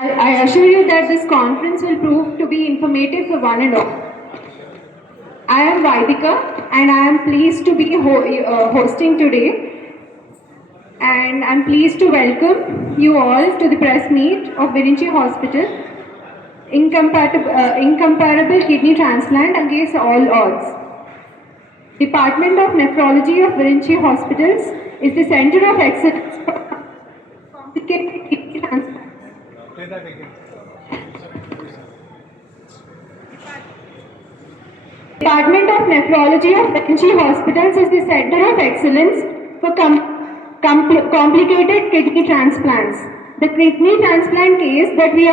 I assure you that this conference will prove to be informative for one and all. I am Vaidika and I am pleased to be hosting today, and I am pleased to welcome you all to the press meet of VIRINCHI Hospital, incomparable kidney transplant against all odds. Department of Nephrology of VIRINCHI Hospitals is the center of excellence for complicated kidney transplant. Department of Nephrology of VIRINCHI Hospitals is the center of excellence for complicated kidney transplants. The kidney transplant case that we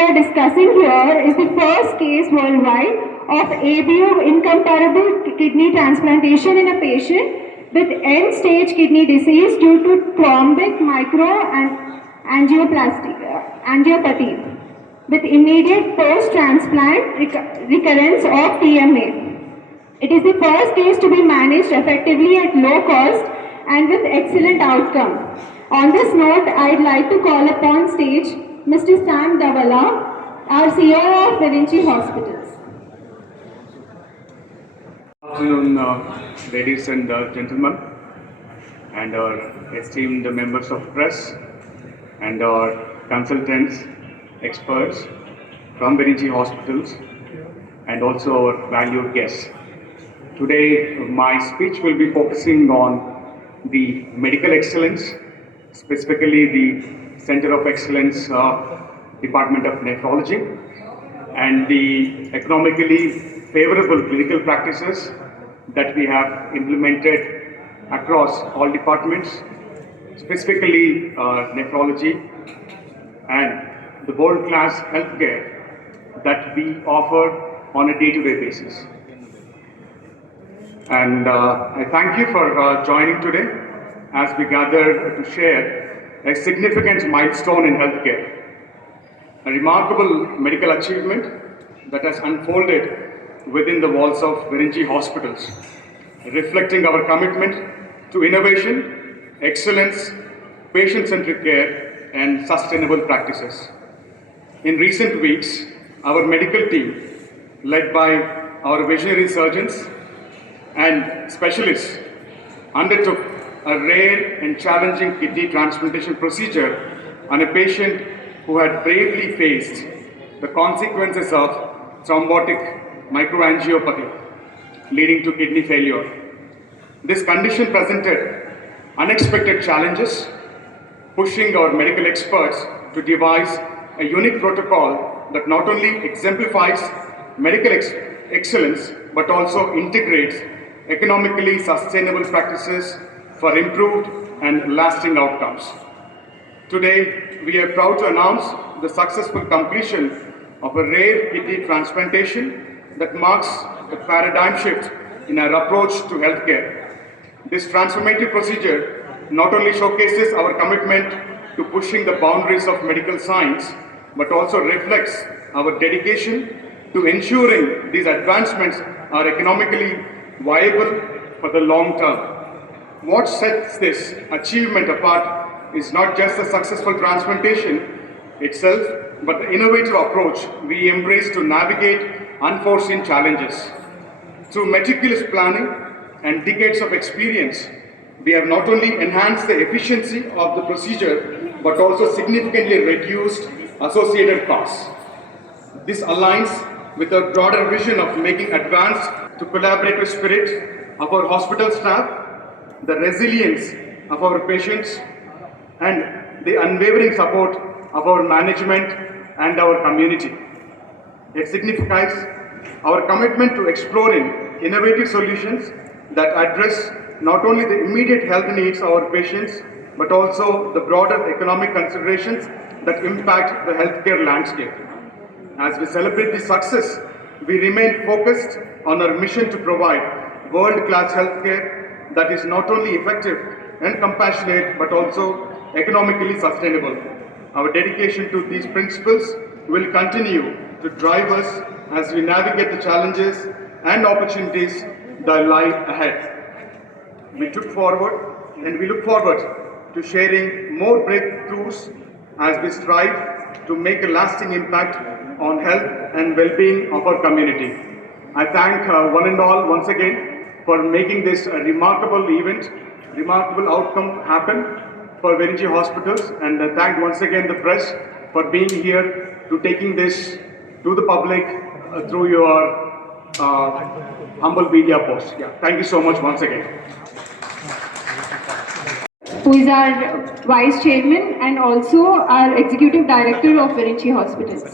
are discussing here is the first case worldwide of ABO incomparable kidney transplantation in a patient with end-stage kidney disease due to thrombic angiopathy with immediate post-transplant recurrence of TMA. It is the first case to be managed effectively at low cost and with excellent outcome. On this note, I'd like to call upon stage Mr. Sam Davala, our CEO of VIRINCHI Hospitals. Good afternoon, ladies and gentlemen, and our esteemed members of press, and our consultants, experts from VIRINCHI Hospitals, and also our valued guests. Today, my speech will be focusing on the medical excellence, specifically the Center of Excellence Department of Nephrology, and the economically favorable clinical practices that we have implemented across all departments, specifically nephrology, and the world-class healthcare that we offer on a day-to-day basis. And I thank you for joining today as we gather to share a significant milestone in healthcare, a remarkable medical achievement that has unfolded within the walls of VIRINCHI Hospitals, reflecting our commitment to innovation, excellence, patient-centric care, and sustainable practices. In recent weeks, our medical team, led by our visionary surgeons and specialists, undertook a rare and challenging kidney transplantation procedure on a patient who had bravely faced the consequences of thrombotic microangiopathy, leading to kidney failure. This condition presented unexpected challenges, pushing our medical experts to devise a unique protocol that not only exemplifies medical excellence but also integrates economically sustainable practices for improved and lasting outcomes. Today, we are proud to announce the successful completion of a rare kidney transplantation that marks a paradigm shift in our approach to healthcare. This transformative procedure not only showcases our commitment to pushing the boundaries of medical science, but also reflects our dedication to ensuring these advancements are economically viable for the long term. What sets this achievement apart is not just the successful transplantation itself, but the innovative approach we embrace to navigate unforeseen challenges. Through meticulous planning and decades of experience, we have not only enhanced the efficiency of the procedure, but also significantly reduced associated costs. This aligns with our broader vision of making advanced to collaborative spirit of our hospital staff, the resilience of our patients, and the unwavering support of our management and our community. It signifies our commitment to exploring innovative solutions that address not only the immediate health needs of our patients, but also the broader economic considerations that impact the healthcare landscape. As we celebrate this success, we remain focused on our mission to provide world-class healthcare that is not only effective and compassionate, but also economically sustainable. Our dedication to these principles will continue to drive us as we navigate the challenges and opportunities that lie ahead. We look forward to sharing more breakthroughs as we strive to make a lasting impact on health and well-being of our community. I thank one and all once again for making this a remarkable event, remarkable outcome happen for VIRINCHI hospitals, and thank once again the press for being here to taking this to the public through your humble media post. Yeah, thank you so much once again. Who is our Vice Chairman and also our Executive Director of VIRINCHI Hospitals.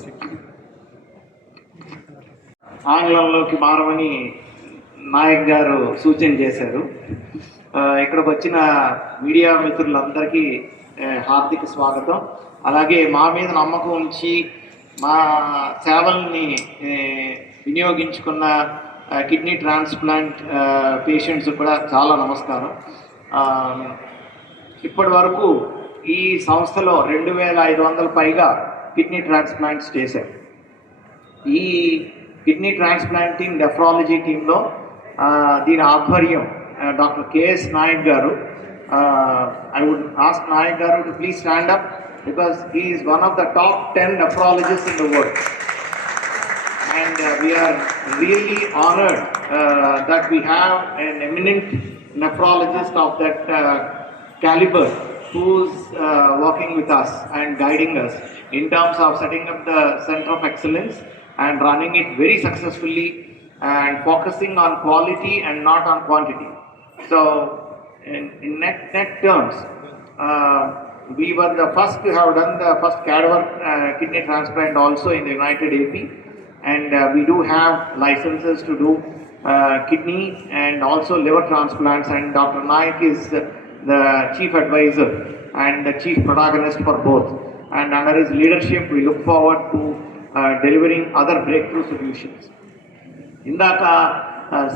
ఆంగ్లంలోకి మారమని Naik గారు సూచన చేశారు. ఇక్కడికి వచ్చిన media మిత్రులందరికీ హార్దిక స్వాగతం. అలాగే మా మీద నమ్మకం ఉంచి మా సేవల్ని వినియోగించుకున్న కిడ్నీ ట్రాన్స్ప్లాంట్ పేషెంట్స్ కూడా చాలా నమస్కారం. ఇప్పటి వరకు ఈ సంస్థలో 2500 పైగా కిడ్నీ ట్రాన్స్ప్లాంట్స్ చేశారు. ఈ కిడ్నీ ట్రాన్స్ప్లాంటింగ్ నెఫ్రాలజీ టీంలో దీని ఆధ్వర్యం డాక్టర్ కెఎస్ నాయక్ గారు. ఐ వుడ్ ఆస్క్ నాయక్ గారు to please stand up because he is one of the top 10 nephrologists in the world. And we are really honored that we have an eminent nephrologist of that caliber who's working with us and guiding us in terms of setting up the Center of Excellence and running it very successfully and focusing on quality and not on quantity. So in net terms, we were the first to have done the first cadaver kidney transplant also in the United AP, and we do have licenses to do kidney and also liver transplants, and Dr. Nayak is the chief advisor and the chief protagonist for both, and under his leadership we look forward to delivering other breakthrough solutions. ఇందాక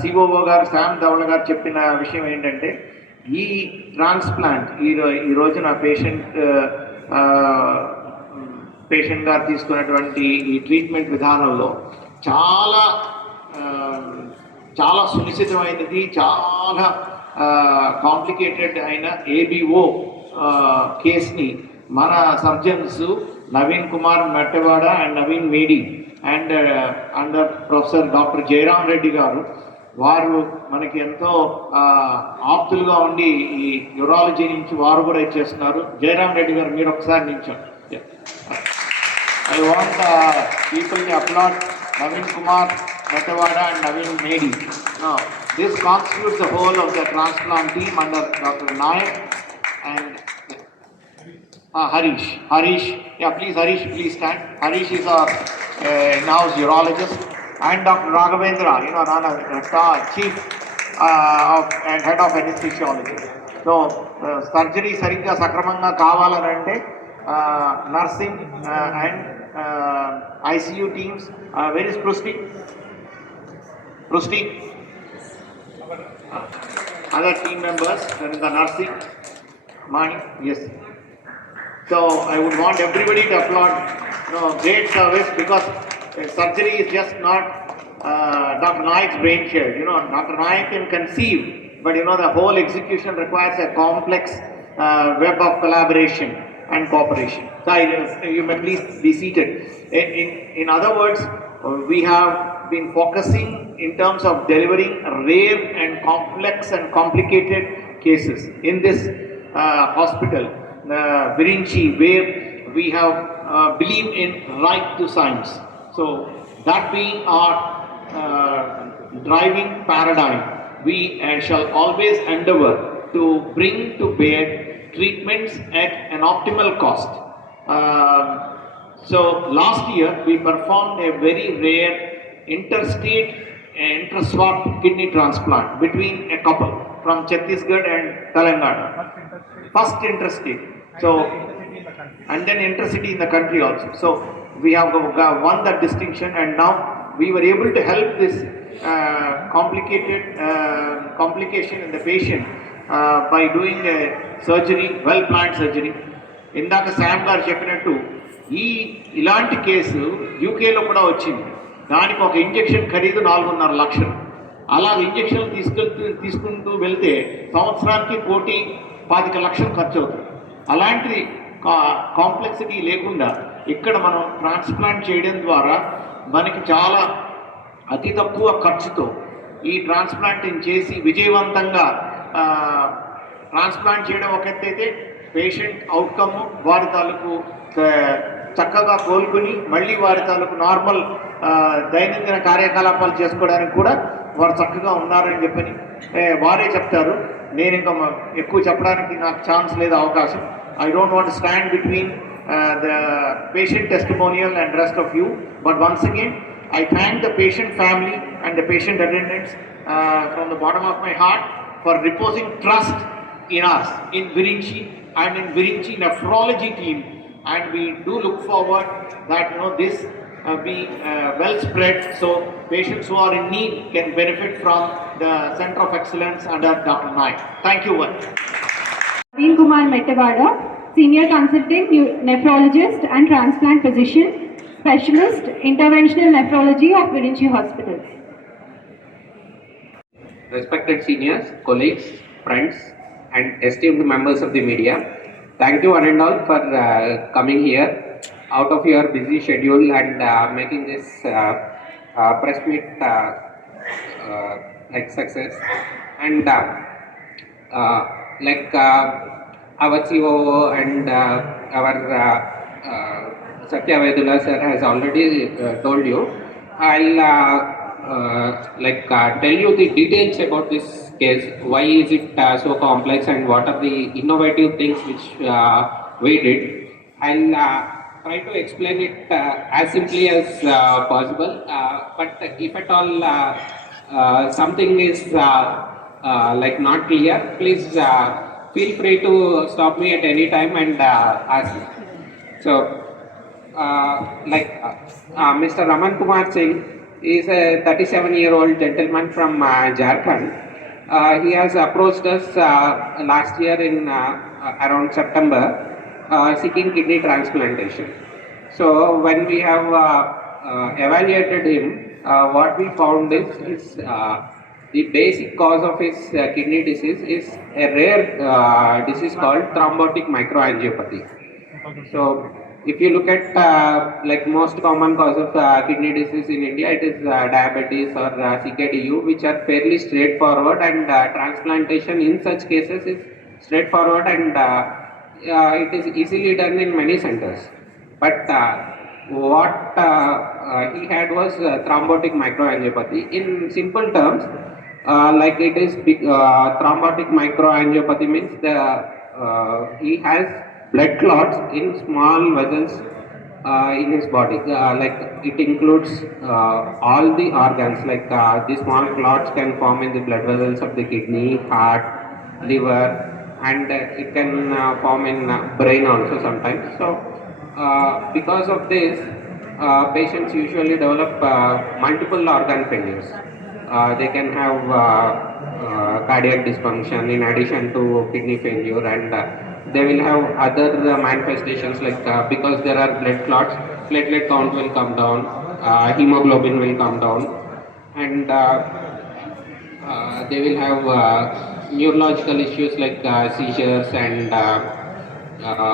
COO గారు Sam ధవళ గారు చెప్పిన విషయం ఏంటంటే ఈ transplant ఈ రోజున పేషెంట్ గారు తీసుకున్నటువంటి ఈ ట్రీట్మెంట్ విధానంలో చాలా చాలా సునిశ్చితమైనది, చాలా కాంప్లికేటెడ్ అయిన ఏబిఓ కేస్ని మన సర్జన్స్ నవీన్ కుమార్ మెట్టవాడ అండ్ నవీన్ మేడి and under professor doctor Jayaram Reddy గారు, వారు మనకి ఎంతో ఆప్తులుగా ఉండి ఈ యూరాలజీ నుంచి వారు కూడా ఇచ్చేస్తున్నారు. జయరామ్ రెడ్డి గారు మీరు ఒకసారి నిల్చోండి. ఐ వాంట్ పీపుల్ ని అప్లాడ్ నవీన్ కుమార్ మెట్టవాడ అండ్ నవీన్ మేడి. This constitutes the whole of the transplant team under Dr. Nayak and Harish. Yeah, please, Harish, please stand. Harish is our in-house urologist, and Dr. Raghavendra, chief and head of anesthesiology. So, surgery sarigga sakramanga kavalanante nursing and ICU teams. Where is Prusti? Other team members and the nursing. Mani, yes. So I would want everybody to applaud. Great service, because surgery is just not Dr. Nayak's brainchild. Dr. Nayak can conceive, but the whole execution requires a complex web of collaboration and cooperation. So you may please be seated. In other words, we have been focusing in terms of delivering rare and complex and complicated cases in this hospital, VIRINCHI, where we have believed in right to science. So that being our driving paradigm, we shall always endeavor to bring to bear treatments at an optimal cost. So last year we performed a very rare interstate intra-swap kidney transplant between a couple from Chhattisgarh and Telangana. First interstate. So, and then intercity in the country also. So we have won that distinction, and now we were able to help this complication in the patient by doing a surgery, well-planned surgery. ఇందాక Sam గారు చెప్పినట్టు ఇలాంటి case యూకేలో కూడా వచ్చింది. దానికి ఒక injection ఖరీదు 4.5 లక్షలు. అలా ఇంజెక్షన్లు తీసుకుంటూ వెళ్తే సంవత్సరానికి 1,25,00,000 ఖర్చు అవుతుంది. అలాంటి కాంప్లెక్సిటీ లేకుండా ఇక్కడ మనం ట్రాన్స్ప్లాంట్ చేయడం ద్వారా మనకి చాలా అతి తక్కువ ఖర్చుతో ఈ ట్రాన్స్ప్లాంటింగ్ చేసి విజయవంతంగా ట్రాన్స్ప్లాంట్ చేయడం ఒక ఎత్తైతే పేషెంట్ అవుట్కమ్ వారి తాలూకు చక్కగా కోలుకుని మళ్ళీ వారి తాలూకు నార్మల్ దైనందిన కార్యకలాపాలు చేసుకోవడానికి కూడా వారు చక్కగా ఉన్నారని చెప్పని వారే చెప్తారు. నేను ఇంకా ఎక్కువ చెప్పడానికి నాకు ఛాన్స్ లేదు, అవకాశం. I don't want stand between the patient testimonial and rest of you, but once again I thank the patient family and the patient attendants from the bottom of my heart for reposing trust in us, in VIRINCHI and in VIRINCHI nephrology team, and we do look forward that this be well spread so patients who are in need can benefit from the Center of Excellence under Dr. Nayak. Thank you. Naveen Kumar Mettavada, Senior Consultant Nephrologist and Transplant Physician, Specialist, Interventional Nephrology of VIRINCHI Hospitals. Respected seniors, colleagues, friends, and esteemed members of the media, thank you one and all for coming here out of your busy schedule and making this press meet like success. And our COO and our Satya Vedula sir has already told you. I'll tell you the details about this case. Why is it so complex, and what are the innovative things which we did? I'll try to explain it as simply as possible. But if at all something is not clear, please feel free to stop me at any time and ask me. So. Mr. Raman Kumar Singh is a 37-year-old gentleman from Jharkhand. He has approached us last year in around September seeking kidney transplantation. So when we have evaluated him, what we found is the basic cause of his kidney disease is a rare disease called thrombotic microangiopathy. So if you look at most common cause of kidney disease in India, it is diabetes or CKDU, which are fairly straightforward, and transplantation in such cases is straightforward, and it is easily done in many centers. But what he had was thrombotic microangiopathy. In simple terms, it is thrombotic microangiopathy means he has blood clots in small vessels in his body. It includes all the organs. The small clots can form in the blood vessels of the kidney, heart, liver, and it can form in brain also sometimes. So because of this, patients usually develop multiple organ failures. They can have cardiac dysfunction in addition to kidney failure, and they will have other manifestations because there are blood clots, platelet count will come down, hemoglobin will come down, and they will have neurological issues like seizures and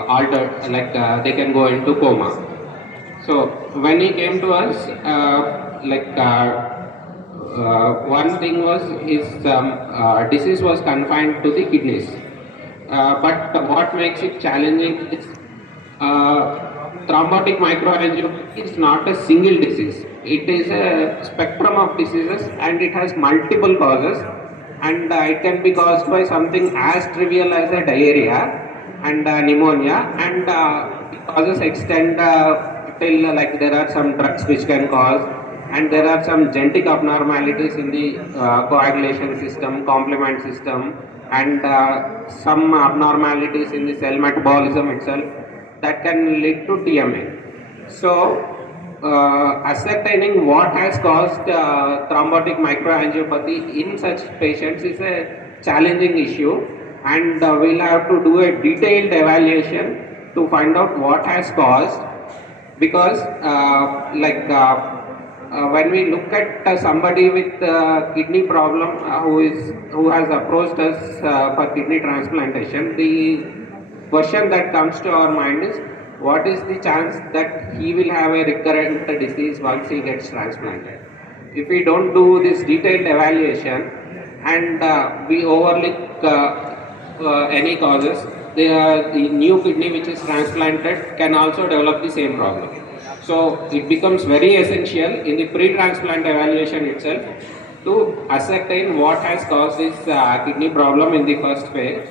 altered, they can go into coma. So when he came to us, one thing was his disease was confined to the kidneys. But what makes it challenging is thrombotic microangiopathy is not a single disease. It is a spectrum of diseases, and it has multiple causes, and it can be caused by something as trivial as a diarrhea and pneumonia, and causes extend till there are some drugs which can cause, and there are some genetic abnormalities in the coagulation system, complement system, and some abnormalities in the cell metabolism itself that can lead to TMA. So ascertaining what has caused thrombotic microangiopathy in such patients is a challenging issue, and we'll have to do a detailed evaluation to find out what has caused, because when we look at somebody with kidney problem who has approached us for kidney transplantation, the question that comes to our mind is, what is the chance that he will have a recurrent disease once he gets transplanted? If we don't do this detailed evaluation and we overlook any causes, the new kidney which is transplanted can also develop the same problem. So it becomes very essential in the pre-transplant evaluation itself to ascertain what has caused this kidney problem in the first phase,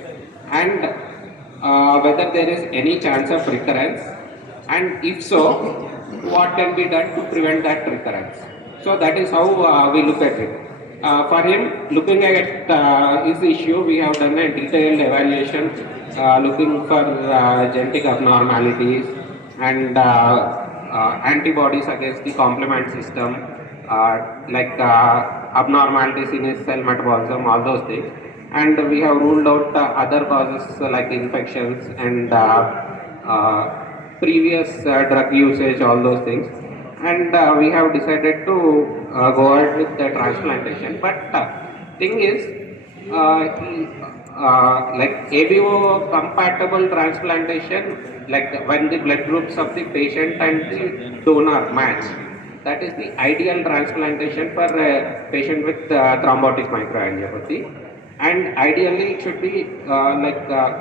and whether there is any chance of recurrence, and if so, what can be done to prevent that recurrence. So that is how we look at it. For him, looking at his issue, we have done a detailed evaluation looking for genetic abnormalities and antibodies against the complement system, like abnormalities in his cell metabolism, all those things. And we have ruled out other causes like infections and previous drug usage, all those things. And we have decided to go ahead with the transplantation. But thing is, like ABO compatible transplantation, like when the blood groups of the patient and the donor match, that is the ideal transplantation for a patient with thrombotic microangiopathy. And ideally it should be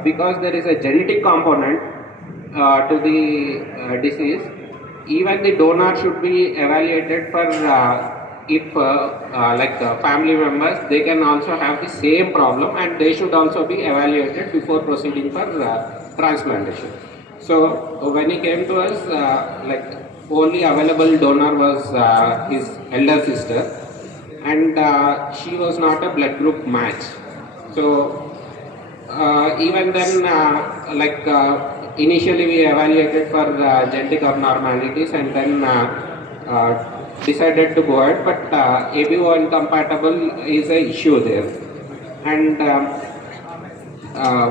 because there is a genetic component to the disease, even the donor should be evaluated for if family members, they can also have the same problem and they should also be evaluated before proceeding for transplantation. So when he came to us, only available donor was his elder sister, and she was not a blood group match. So even then, initially we evaluated for genetic abnormalities and then decided to go ahead, but ABO incompatible is a issue there. And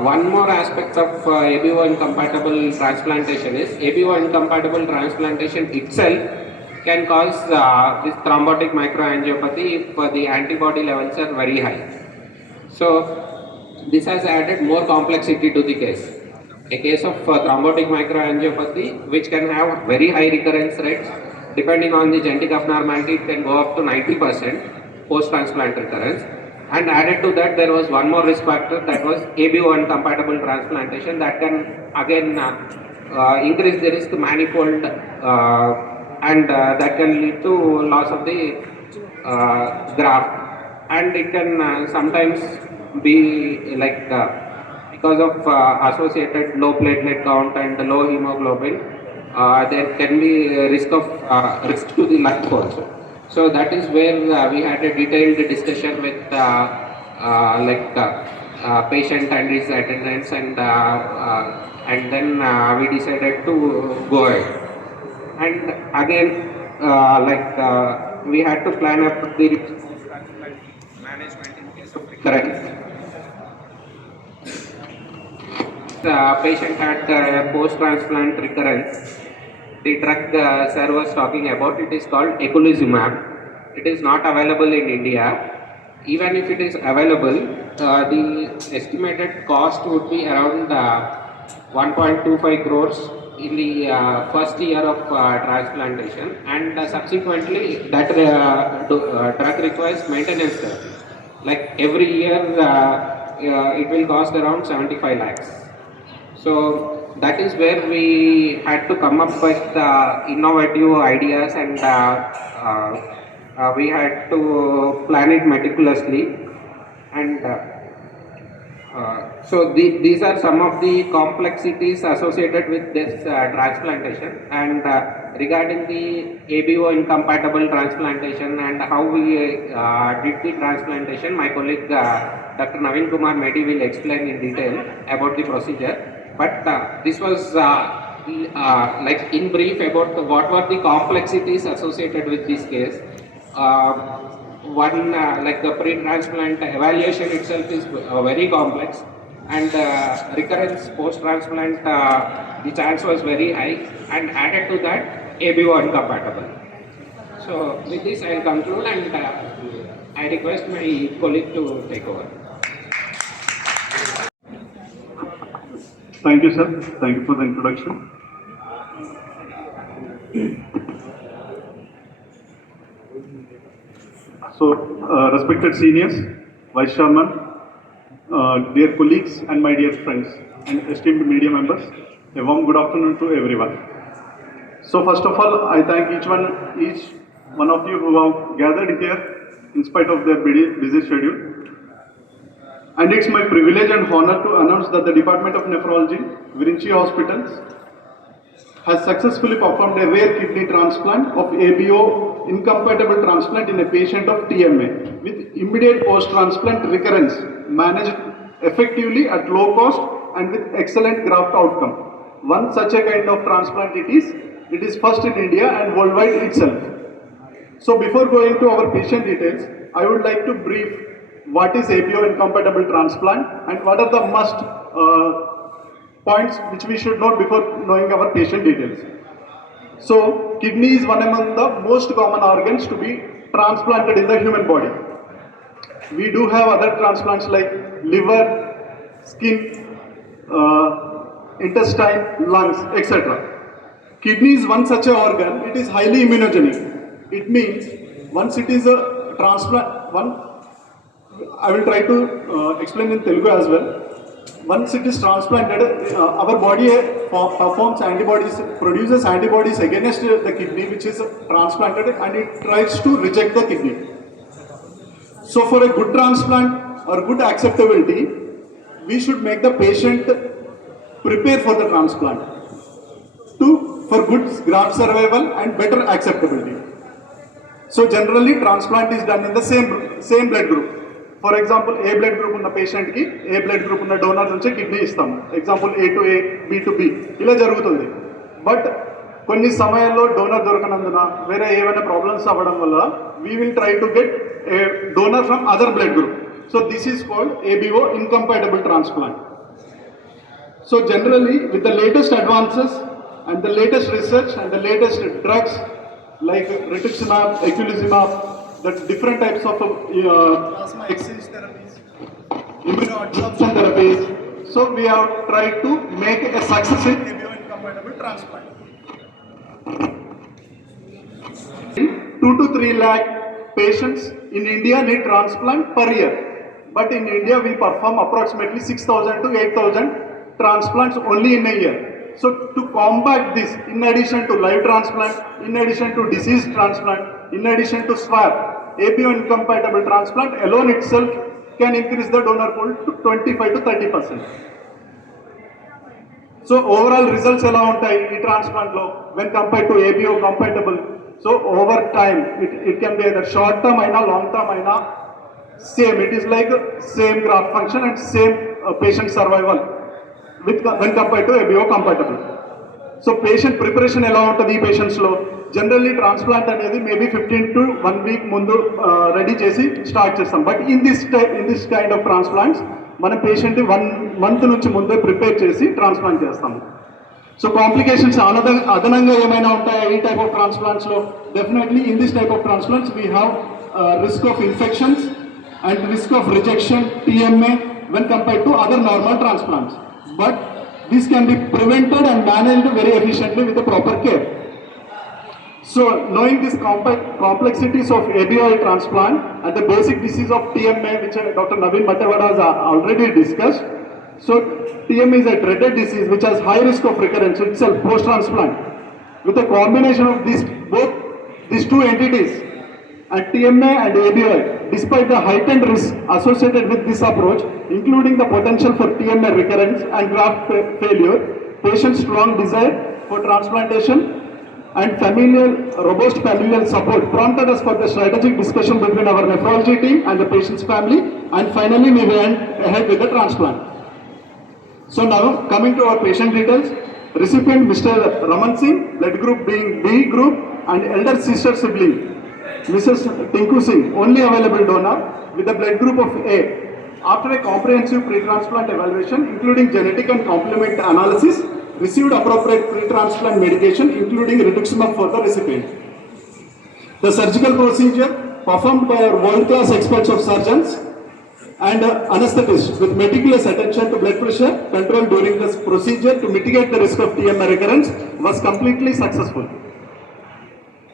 one more aspect of ABO incompatible transplantation is ABO incompatible transplantation itself can cause this thrombotic microangiopathy if the antibody levels are very high. So this has added more complexity to the case. A case of thrombotic microangiopathy, which can have very high recurrence rates, depending on the genetic abnormality, it can go up to 90% post-transplant recurrence. And added to that, there was one more risk factor, that was ABO incompatible transplantation, that can again increase the risk manifold, and that can lead to loss of the graft. And it can sometimes be because of associated low platelet count and low hemoglobin, there can be a risk to the life also. So that is where we had a detailed discussion with patient and his attendants, and then we decided to go ahead. And again, we had to plan up the management in case of recurrence. The patient had post-transplant recurrence. The drug sir was talking about, it is called eculizumab. It is not available in India. Even if it is available, the estimated cost would be around 1.25 crores in the first year of transplantation, and subsequently that drug requires maintenance therapy. Like every year it will cost around 75 lakhs. So that is where we had to come up with innovative ideas, and we had to plan it meticulously. And so these are some of the complexities associated with this transplantation. And regarding the ABO incompatible transplantation and how we did the transplantation, my colleague Dr. Naveen Kumar Medi will explain in detail about the procedure. But this was in brief about what were the complexities associated with this case. One, the pre-transplant evaluation itself is very complex, and recurrence post-transplant, the chance was very high, and added to that, ABO incompatible. So with this I will conclude, and I request my colleague to take over. Thank you, sir. Thank you for the introduction. So, respected seniors, Vice Chairman, dear colleagues and my dear friends and esteemed media members, a warm good afternoon to everyone. So first of all, I thank each one of you who have gathered here in spite of their busy schedule. And it's my privilege and honor to announce that the Department of Nephrology, VIRINCHI Hospitals, has successfully performed a rare kidney transplant of ABO incompatible transplant in a patient of TMA with immediate post-transplant recurrence managed effectively at low cost and with excellent graft outcome. One such a kind of transplant it is first in India and worldwide itself. So before going to our patient details, I would like to brief what is ABO incompatible transplant and what are the must points which we should know before knowing our patient details. So, kidney is one among the most common organs to be transplanted in the human body. We do have other transplants like liver, skin, intestine, lungs, etc. Kidney is one such an organ, it is highly immunogenic. It means once it is a transplant, I will try to explain in Telugu as well. Once it is transplanted, our body performs antibodies, produces antibodies against the kidney which is transplanted and it tries to reject the kidney. So for a good transplant or good acceptability, we should make the patient prepare for the transplant for good graft survival and better acceptability. So generally transplant is done in the same blood group. For example, A blood group ఉన్న patient కి A blood group ఉన్న donor నుంచి kidney ఇస్తాం. Example A to A, B to B ఇలా జరుగుతుంది. But కొన్ని సమయాల్లో donor దొరకనందున వేరే ఏమైనా ప్రాబ్లమ్స్ అవ్వడం వల్ల we will try to get a donor from other blood group. So this is called ABO incompatible transplant. So generally with the latest advances and the latest research and the latest drugs like rituximab, eculizumab, that's different types of plasma exchange therapies, immunoadsorption therapies. So we have tried to make a success in ABO incompatible transplant. 2 to 3 lakh patients in India need transplant per year. But in India we perform approximately 6,000 to 8,000 transplants only in a year. So to combat this, in addition to live transplant, in addition to disease transplant, in addition to swab, ABO incompatible transplant alone itself can increase the donor pool to 25 to 30%. So overall results ela untayi ee transplant lo when compared to ABO compatible. So over time it can be either short term aina long term aina same. It is like same graft function and same patient survival when compared to ABO compatible. So patient preparation ela untadi ee patients lo generally transplant అనేది maybe 15 to 1 week ముందు ready చేసి start చేస్తాం. But in this kind of transplants మన patient 1 month నుంచి ముందే prepare చేసి transplant చేస్తాము. So complications అదనంగా ఏమైనా ఉంటాయా ఈ టైప్ ఆఫ్ ట్రాన్స్ప్లాంట్స్లో? Definitely in this type of transplants we have risk of infections and risk of rejection, TMA, when compared to other normal transplants. But this can be prevented and managed very efficiently with the proper care. So, knowing these complexities of ABO transplant and the basic disease of TMA, which Dr. Naveen Matavada has already discussed. So, TMA is a dreaded disease which has high risk of recurrence itself post-transplant. With a combination of these two entities, and TMA and ABO, despite the heightened risk associated with this approach, including the potential for TMA recurrence and graft failure, patients' strong desire for transplantation and robust familial support prompted us for the strategic discussion between our nephrology team and the patient's family, and finally we went ahead with the transplant. So now coming to our patient details, recipient Mr. Raman Singh, blood group being B group, and elder sister sibling Mrs. Tinku Singh, only available donor with the blood group of A. After a comprehensive pre-transplant evaluation including genetic and complement analysis, received appropriate pre-transplant medication including rituximab for the recipient. The surgical procedure performed by our world-class experts of surgeons and anesthetists with meticulous attention to blood pressure control during this procedure to mitigate the risk of TMA recurrence was completely successful.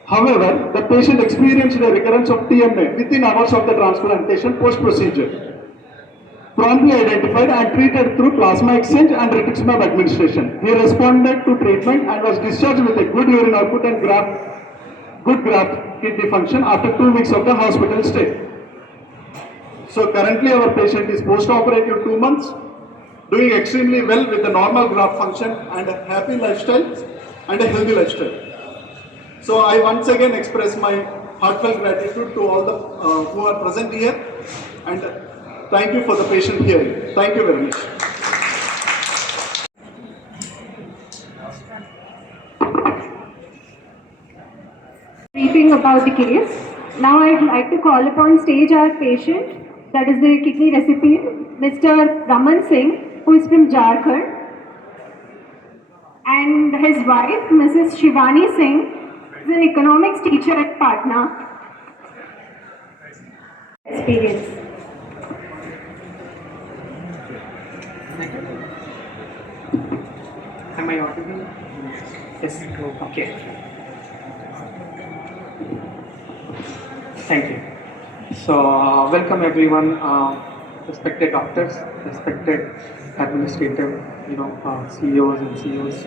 However, the patient experienced a recurrence of TMA within hours of the transplantation post-procedure. Promptly identified and treated through plasma exchange and rituximab administration. He responded to treatment and was discharged with a good urine output and good graft kidney function after 2 weeks of the hospital stay. So currently our patient is post-operative 2 months, doing extremely well with the normal graft function and a happy lifestyle and a healthy lifestyle. So I once again express my heartfelt gratitude to all the who are present here, and thank you for the patient hearing. Thank you very much. Briefing about the case. Now I'd like to call upon stage our patient, that is the kidney recipient, Mr. Raman Singh, who is from Jharkhand, and his wife, Mrs. Shivani Singh, is an economics teacher at Patna. Experience. Am I audible? Yes. Okay. Thank you. So, welcome everyone, respected doctors, respected administrative, CEOs and CEOs,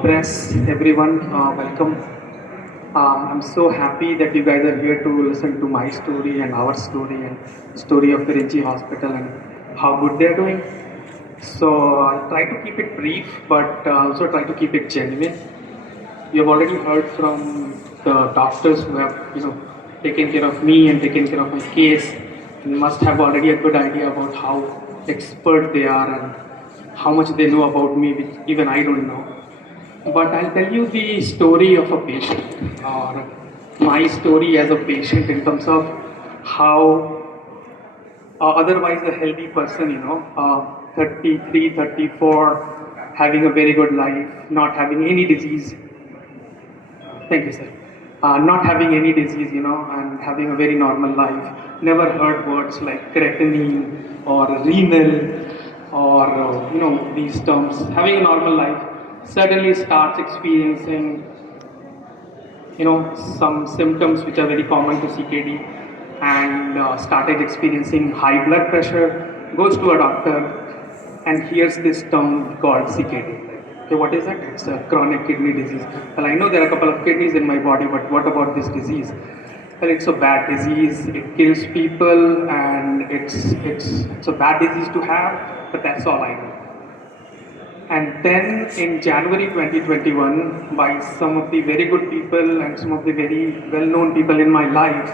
press, everyone, welcome. I'm so happy that you guys are here to listen to my story and our story and story of VIRINCHI Hospital and how good they're doing. So I'll try to keep it brief, but also try to keep it genuine. You have already heard from the doctors who have, taken care of me and taken care of my case. You must have already a good idea about how expert they are and how much they know about me, which even I don't know. But I'll tell you the story of a patient, or my story as a patient in terms of how otherwise a healthy person, 33, 34, having a very good life, not having any disease. Thank you, sir. Not having any disease, and having a very normal life. Never heard words like creatinine or renal or, these terms. Having a normal life suddenly starts experiencing, some symptoms which are very common to CKD, and started experiencing high blood pressure, goes to a doctor and hears this term called CKD. Okay, what is that? It's a chronic kidney disease. Well, I know there are a couple of kidneys in my body, but what about this disease? Well, it's a bad disease. It kills people, and it's a bad disease to have. But that's all I know. And then in January 2021, by some of the very good people and some of the very well-known people in my life,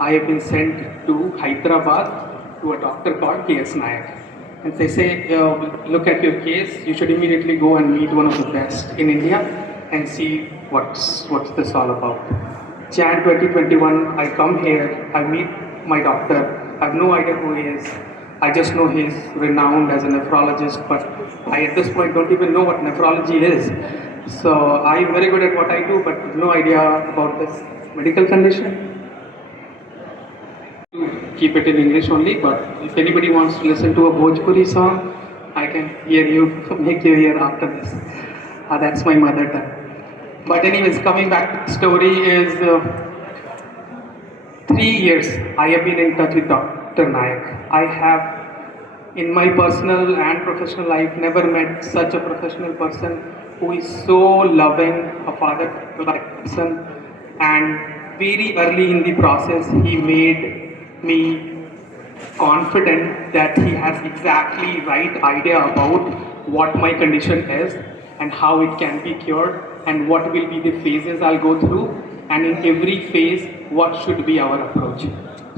I have been sent to Hyderabad to a doctor called K.S. Nayak. And they say, look at your case, you should immediately go and meet one of the best in India and see what's this all about. Jan 2021, I come here, I meet my doctor, I have no idea who he is. I just know he's renowned as a nephrologist, but I at this point don't even know what nephrology is. So I'm very good at what I do, but no idea about this medical condition. Keep it in English only, but if anybody wants to listen to a Bhojpuri song, I can make you hear after this. That's my mother tongue. But anyways, coming back to the story is 3 years I have been in touch with Dr. Nayak. I have, in my personal and professional life, never met such a professional person who is so loving, a father-like person, and very early in the process, he made me confident that he has exactly right idea about what my condition is and how it can be cured and what will be the phases I'll go through, and in every phase what should be our approach.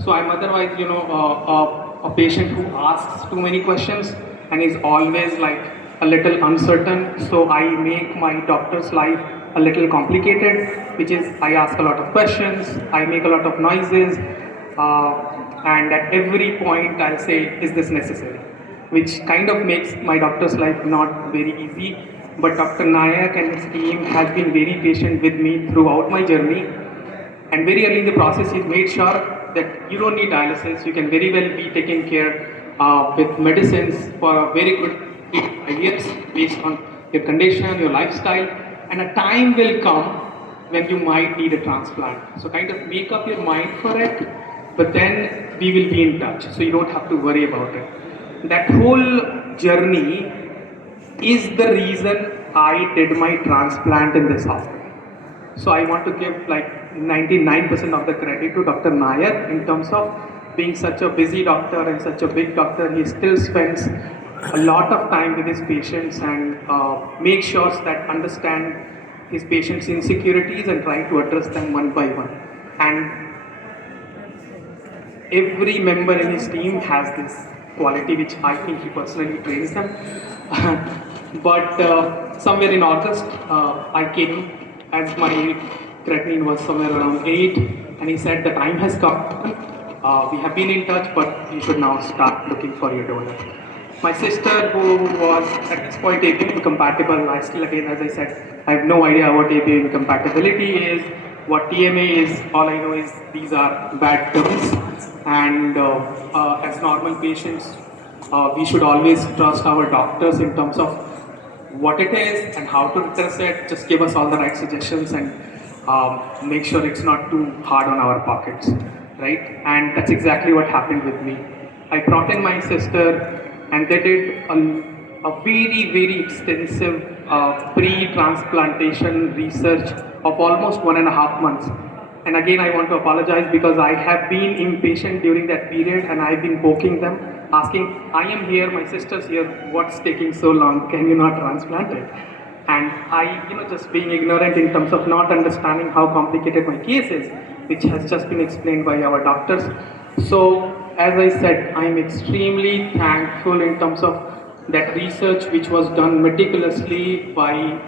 So I'm otherwise a patient who asks too many questions and is always like a little uncertain, so I make my doctor's life a little complicated, which is I ask a lot of questions, I make a lot of noises, and at every point I'll say, is this necessary? Which kind of makes my doctor's life not very easy. But Dr. Nayak and his team has been very patient with me throughout my journey. And very early in the process, he's made sure that you don't need dialysis. You can very well be taken care with medicines for a very good 5 years based on your condition, your lifestyle. And a time will come when you might need a transplant. So kind of make up your mind for it, but then we will be in touch, so you don't have to worry about it. That whole journey is the reason I did my transplant in this hospital. So I want to give like 99% of the credit to Dr. Nayak in terms of being such a busy doctor and such a big doctor. He still spends a lot of time with his patients and make sure that understand his patients' insecurities and try to address them one by one. And every member in his team has this quality which I think he personally trains them. But somewhere in August, I came as my creatinine was somewhere around 8, and he said the time has come. We have been in touch, but you should now start looking for your donor. My sister, who was at this point ABO incompatible, I still, again, as I said, I have no idea what ABO incompatibility is, what TMA is. All I know is these are bad terms, and as normal patients, we should always trust our doctors in terms of what it is and how to address it. Just give us all the right suggestions and make sure it's not too hard on our pockets, right? And that's exactly what happened with me. I brought in my sister, and they did a very, very extensive pre-transplantation research of almost 1.5 months. And again, I want to apologize because I have been impatient during that period, and I've been poking them, asking, I am here, my sister's here, what's taking so long? Can you not transplant it? And I, just being ignorant in terms of not understanding how complicated my case is, which has just been explained by our doctors. So, as I said, I'm extremely thankful in terms of that research which was done meticulously by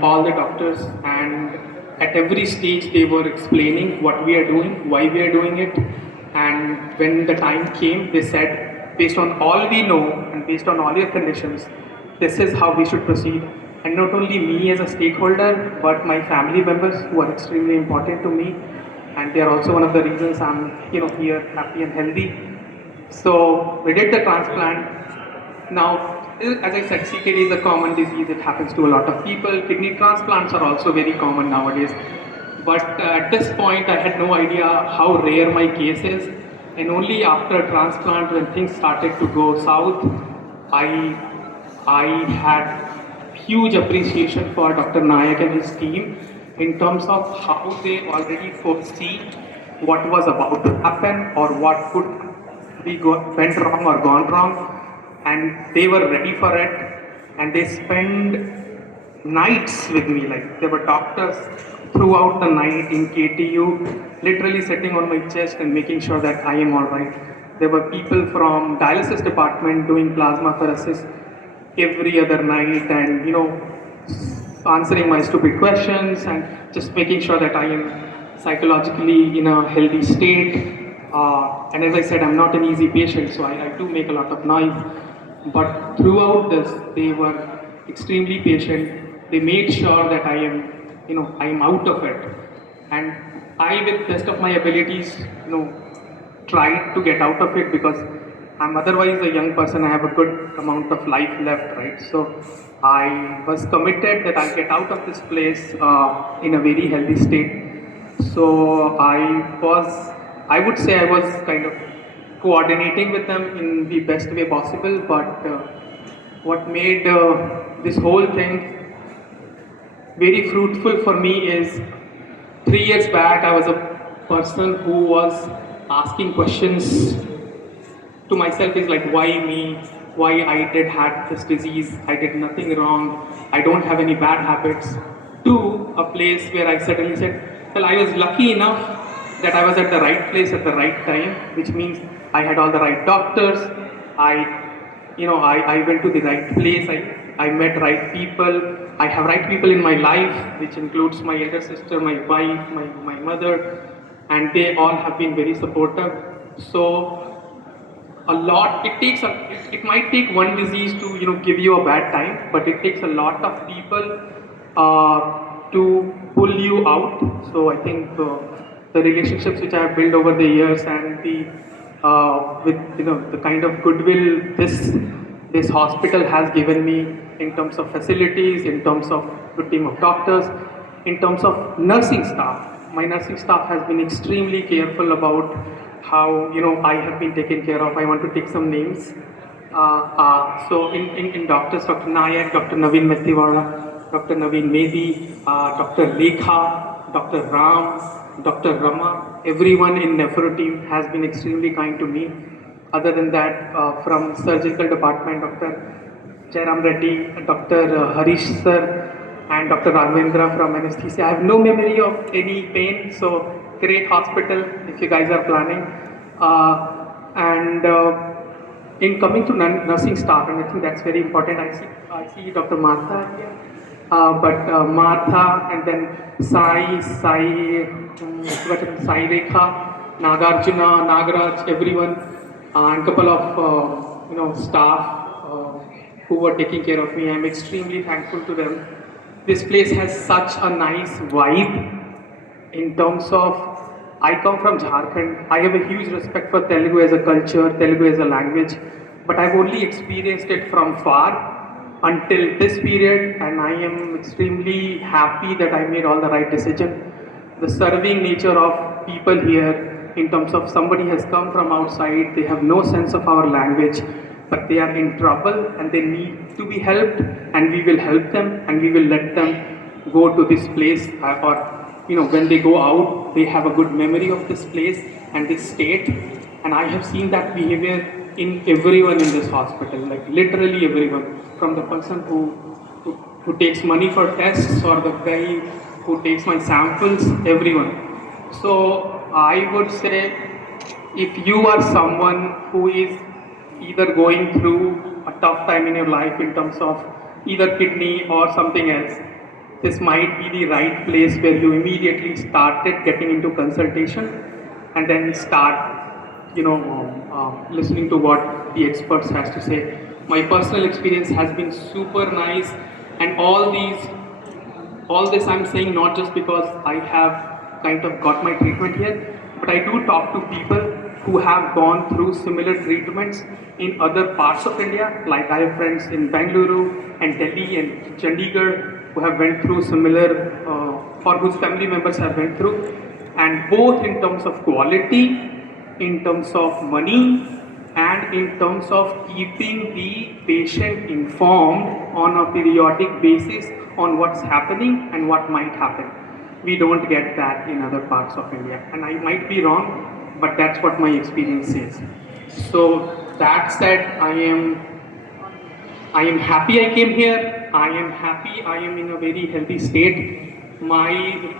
all the doctors, and at every stage they were explaining what we are doing, why we are doing it, and when the time came, they said, based on all we know and based on all your conditions, this is how we should proceed. And not only me as a stakeholder, but my family members who are extremely important to me, and they are also one of the reasons I'm here happy and healthy. So we did the transplant. Now, as I said, CKD is a common disease. It happens to a lot of people. Kidney transplants are also very common nowadays. But at this point, I had no idea how rare my case is. And only after transplant, when things started to go south, I had huge appreciation for Dr. Nayak and his team in terms of how they already foresee what was about to happen or what could be went wrong or gone wrong, and they were ready for it, and they spent nights with me. Like, there were doctors throughout the night in KTU, literally sitting on my chest and making sure that I am all right. There were people from dialysis department doing plasmapheresis every other night, and answering my stupid questions and just making sure that I am psychologically in a healthy state. And as I said, I'm not an easy patient, so I do make a lot of noise. But throughout this, they were extremely patient. They made sure that I am out of it. And I, with best of my abilities, tried to get out of it, because I'm otherwise a young person. I have a good amount of life left, right? So I was committed that I'll get out of this place in a very healthy state. So I would say I was kind of coordinating with them in the best way possible, but what made this whole thing very fruitful for me is 3 years back I was a person who was asking questions to myself, is like, why me? Why I had this disease? I did nothing wrong. I don't have any bad habits. To a place where I suddenly said, well, I was lucky enough that I was at the right place at the right time, which means I had all the right doctors. I went to the right place. I met right people. I have right people in my life, which includes my elder sister, my wife, my mother, and they all have been very supportive. So it might take one disease to give you a bad time, but it takes a lot of people to pull you out. So I think the relationships which I have built over the years, and the kind of goodwill this hospital has given me in terms of facilities, in terms of good team of doctors, in terms of nursing staff, my nursing staff has been extremely careful about how I have been taken care of. I want to take some names. So in doctors, Dr. Nayak, Dr. Naveen Methiwala, Dr. Naveen Medi, Dr. Lekha, Dr. Ram, Dr. Rama, everyone in nephro team has been extremely kind to me. Other than that, from surgical department, Dr. Jairam Reddy, Dr. Harish sir, and Dr. Raghavendra from anesthesia. I have no memory of any pain, so great hospital if you guys are planning. And in coming to nursing staff, and I think that's very important. I see Dr. Martha here, but Martha and then Sai Rekha, Nagarjuna, Nagaraj, everyone, and couple of staff who were taking care of me. I'm extremely thankful to them. This place has such a nice vibe in terms of, I come from Jharkhand. I have a huge respect for Telugu as a culture, Telugu as a language, but I've only experienced it from far until this period, and I am extremely happy that I made all the right decision. The serving nature of people here, in terms of somebody has come from outside, they have no sense of our language, but they are in trouble and they need to be helped, and we will help them and we will let them go to this place, or when they go out, they have a good memory of this place and this state. And I have seen that behavior in everyone in this hospital, like literally everyone, from the person who takes money for tests, or the guy who takes my samples, everyone. So I would say, if you are someone who is either going through a tough time in your life in terms of either kidney or something else, this might be the right place where you immediately started getting into consultation and then start listening to what the experts has to say. My personal experience has been super nice, and all this I'm saying not just because I have kind of got my treatment here, but I do talk to people who have gone through similar treatments in other parts of India. Like I have friends in Bengaluru and Delhi and Chandigarh who have went through similar, or whose family members have went through, and both in terms of quality, in terms of money, and in terms of keeping the patient informed on a periodic basis on what's happening and what might happen. We don't get that in other parts of India, and I might be wrong, but that's what my experience is. So that said, I am happy I came here. I am happy I am in a very healthy state. My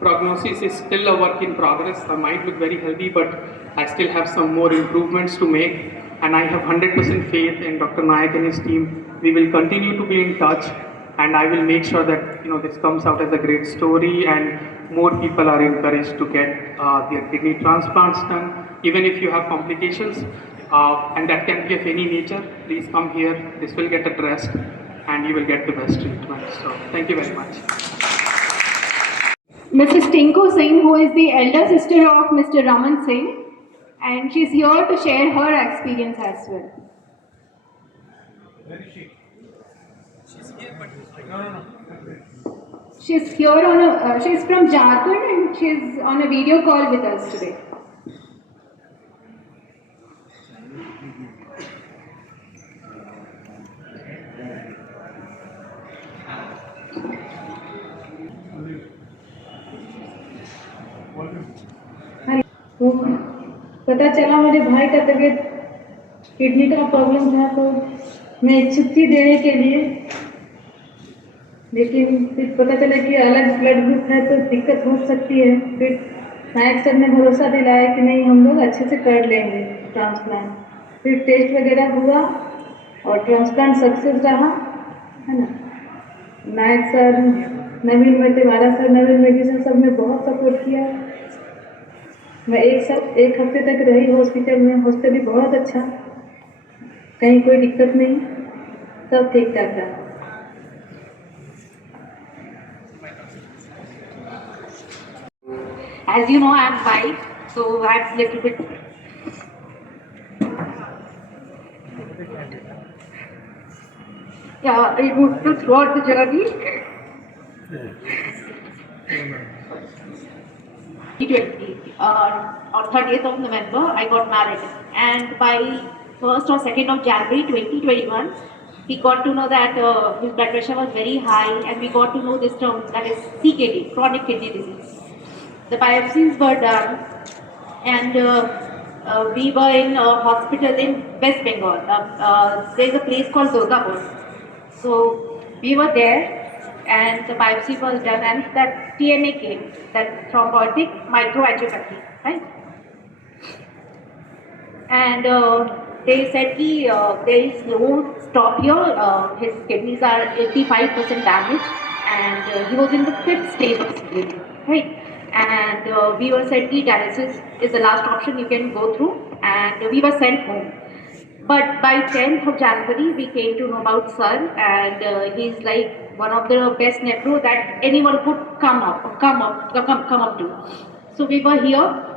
prognosis is still a work in progress. I might look very healthy, but I still have some more improvements to make. And I have 100% faith in Dr. Nayak and his team. We will continue to be in touch, and I will make sure that this comes out as a great story, and more people are encouraged to get their kidney transplants done. Even if you have complications, and that can be of any nature, please come here. This will get addressed, and you will get the best treatment. So thank you very much. Mrs. Tinku Singh, who is the elder sister of Mr. Raman Singh, and she's here to share her experience as well. Where is she? She's here, but no. She's here on she's from Jharkhand, and she's on a video call with us today. तो पता चला मेरे भाई का तबीयत kidney का problem था, तो मैं इच्छुक थी देने के लिए, लेकिन फिर पता चला कि अलग ब्लड ग्रुप है तो दिक्कत हो सकती है। फिर नायक सर ने भरोसा दिलाया कि नहीं, हम लोग अच्छे से कर लेंगे ट्रांसप्लांट। फिर टेस्ट वगैरह हुआ और ट्रांसप्लांट सक्सेस रहा, है ना। नायक सर, नवीन मेतेवाला सर, नवीन मेदी सर, सब ने बहुत सपोर्ट किया। मैं एक हफ्ते तक रही हॉस्पिटल में। हॉस्पिटल भी बहुत अच्छा, कहीं कोई दिक्कत नहीं, सब ठीक ठाक था। As you know, I am white, so I have little bit. Yeah, emotional throughout the journey. 30th of November, I got married. And by 1st or 2nd of January 2021, we got to know that his blood pressure was very high, and we got to know this term, that is CKD, chronic kidney disease. The biopsies were done, and we were in a hospital in West Bengal. There's a place called Durgapur. So we were there, and the biopsy was done, and that TMA came, that thrombotic microangiopathy, right? And they said there is no stop here. His kidneys are 85% damaged, and he was in the 5th stage of CKD, right? And we were said dialysis is the last option you can go through, and we were sent home. But by 10th of January, we came to know about Sir, and he's like one of the best nephro that anyone could come up to. So we were here.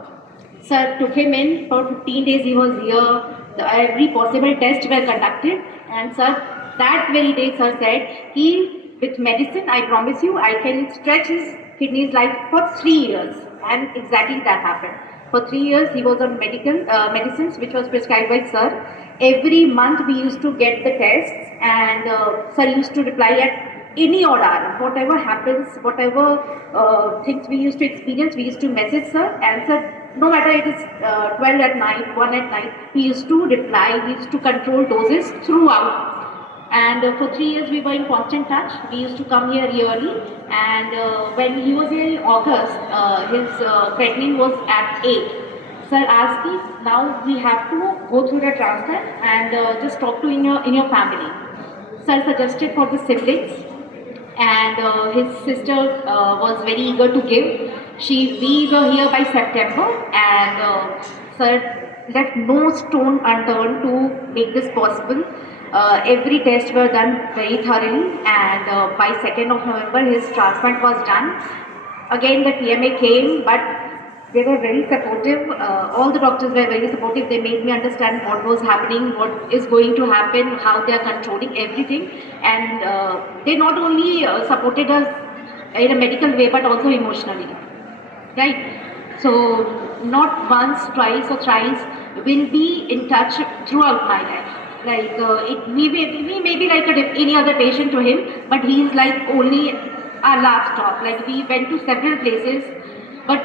Sir took him in for 15 days. He was here. Every possible test were conducted, and Sir, that very day, Sir said, with medicine, I promise you, I can stretch his kidneys life for 3 years, and exactly that happened. For 3 years, he was on medicines which was prescribed by Sir. Every month, we used to get the tests, and Sir used to reply at any odd hour, whatever happens, whatever things we used to experience, we used to message Sir, and Sir, no matter it is 12 at night, 1 at night, he used to reply, he used to control doses throughout. And for 3 years we were in constant touch. We used to come here yearly, and when he was here in August, his creatinine was at 8. Sir asked me, now we have to go through the transplant and just talk to in your family. Sir suggested for the siblings, and his sister was very eager to give. We were here by September, and Sir left no stone unturned to make this possible. Every test were done very thoroughly, and by 2nd of November his transplant was done. Again the TMA came, but they were very supportive. All the doctors were very supportive. They made me understand what was happening, what is going to happen, how they are controlling everything, and they not only supported us in a medical way but also emotionally, right? So not once, twice or thrice, will be in touch throughout my life. Like we may be like any other patient to him, but he is like only our last stop. Like we went to several places, but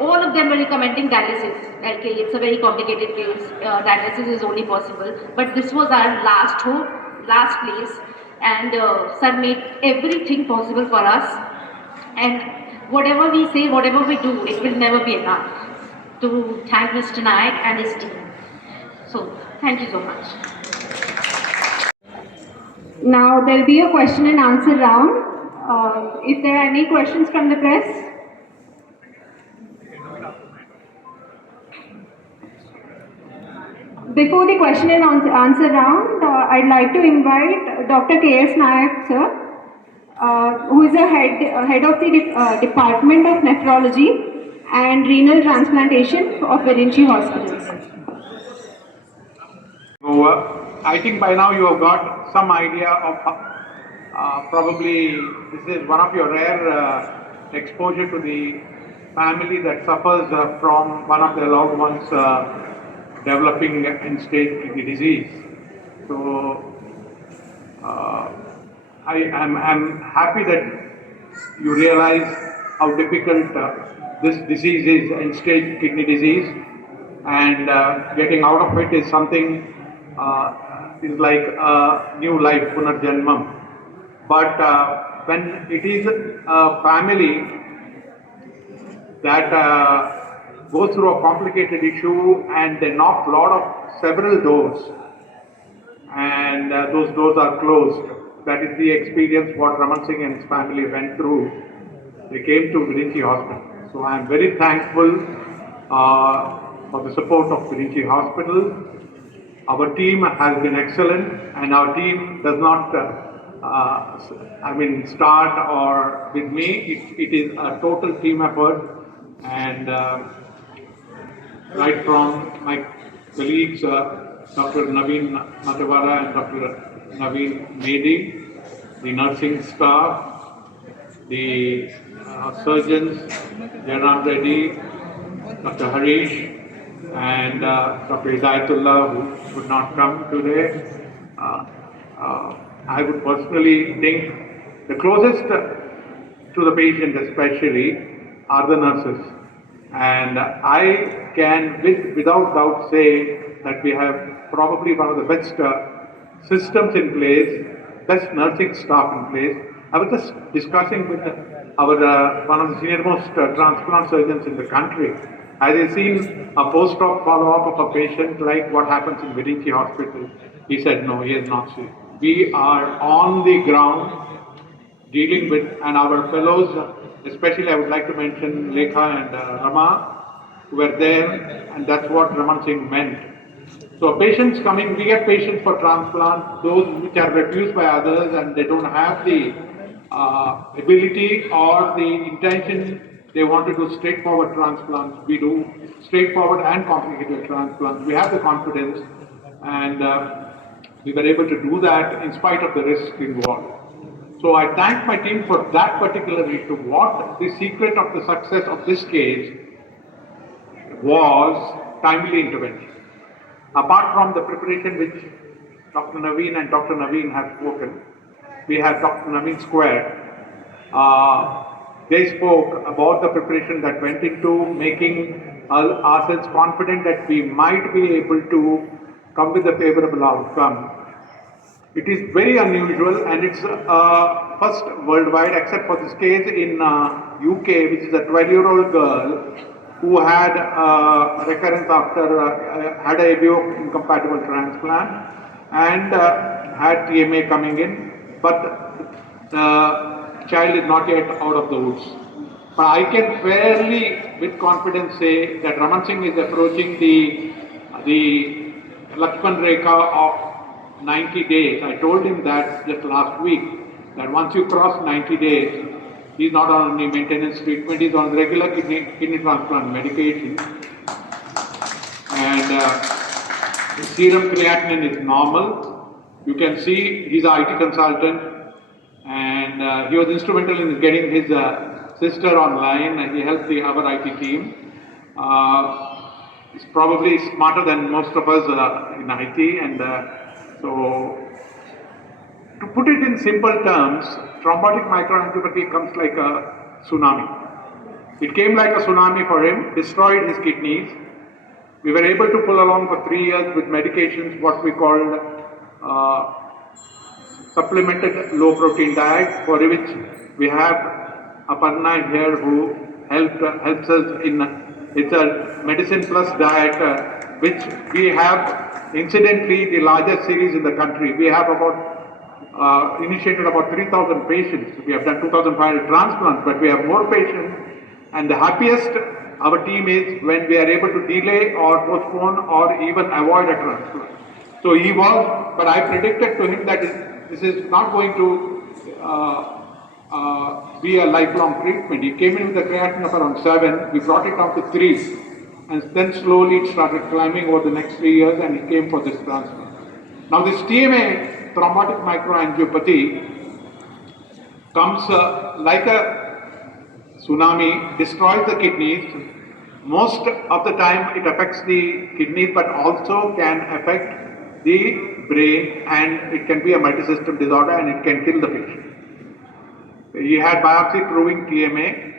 all of them were recommending dialysis. Like it's a very complicated case. Dialysis is only possible, but this was our last hope, last place, and Sir made everything possible for us. And whatever we say, whatever we do, it will never be enough to thank Mr. Nayak and his team. So thank you so much. Now there will be a question and answer round. If there are any questions from the press. Before the question and answer round, I'd like to invite Dr. K.S. Nayak, sir, who is a head of the Department of Nephrology and Renal Transplantation of VIRINCHI Hospitals. I think by now you have got some idea of probably this is one of your rare exposure to the family that suffers from one of their loved ones developing end-stage kidney disease. So I'm happy that you realize how difficult this disease is, end-stage kidney disease, and getting out of it is something is like a new life, punarjanmam. But when it is a family that go through a complicated issue and they knock several doors, and those doors are closed. That is the experience what Raman Singh and his family went through. They came to VIRINCHI Hospital. So I am very thankful for the support of VIRINCHI Hospital. Our team has been excellent, and our team does not, start or with me. It is a total team effort, and right from my colleagues, Dr. Naveen Natawala and Dr. Naveen Medi, the nursing staff, the surgeons, Janan Reddy, Dr. Harish, and Dr. Hidayatullah, who could not come today. I would personally think the closest to the patient especially are the nurses. And I can without doubt say that we have probably one of the best systems in place, best nursing staff in place. I was just discussing with our one of the senior-most transplant surgeons in the country. Has he seen a post-op follow-up of a patient like what happens in VIRINCHI hospital? He said no, he has not seen. We are on the ground dealing with, and our fellows, especially I would like to mention Lekha and Rama, who were there, and that's what Raman Singh meant. So patients coming, we get patients for transplant, those which are refused by others and they don't have the ability or the intention, they want to do straightforward transplants. We do straightforward and complicated transplants. We have the confidence, and we were able to do that in spite of the risk involved. So I thank my team for that particular issue. What the secret of the success of this case was timely intervention. Apart from the preparation which Dr. Naveen and Dr. Naveen have spoken, we had Dr. Naveen Square. They spoke about the preparation that went into making ourselves confident that we might be able to come with a favorable outcome. It is very unusual, and it's first worldwide, except for this case in UK, which is a 12-year-old girl who had recurrence after had a ABO incompatible transplant and had TMA coming in, but the child is not yet out of the woods. But I can fairly, with confidence, say that Raman Singh is approaching the Lakshman Rekha of 90 days. I told him that just last week, that once you cross 90 days, he's not on any maintenance treatment, he's on regular kidney transplant medication. And his serum creatinine is normal. You can see he's an IT consultant, and he was instrumental in getting his sister online, and he helped the other IT team. He's probably smarter than most of us in IT, and so, to put it in simple terms, thrombotic microangiopathy comes like a tsunami. It came like a tsunami for him, destroyed his kidneys. We were able to pull along for 3 years with medications, what we called supplemented low protein diet, for which we have Aparna here who helps us in, it's a medicine plus diet, which we have incidentally the largest series in the country. We have initiated about 3,000 patients. We have done 2,500 transplants, but we have more patients. And the happiest our team is when we are able to delay or postpone or even avoid a transplant. So he was, but I predicted to him that this is not going to be a lifelong treatment. He came in with a creatinine of around 7. We brought it down to 3. And then slowly it started climbing over the next 3 years, and he came for this transplant. Now this TMA, thrombotic microangiopathy, comes like a tsunami, destroys the kidneys. Most of the time it affects the kidneys, but also can affect the brain, and it can be a multisystem disorder, and it can kill the patient. He had biopsy proving TMA,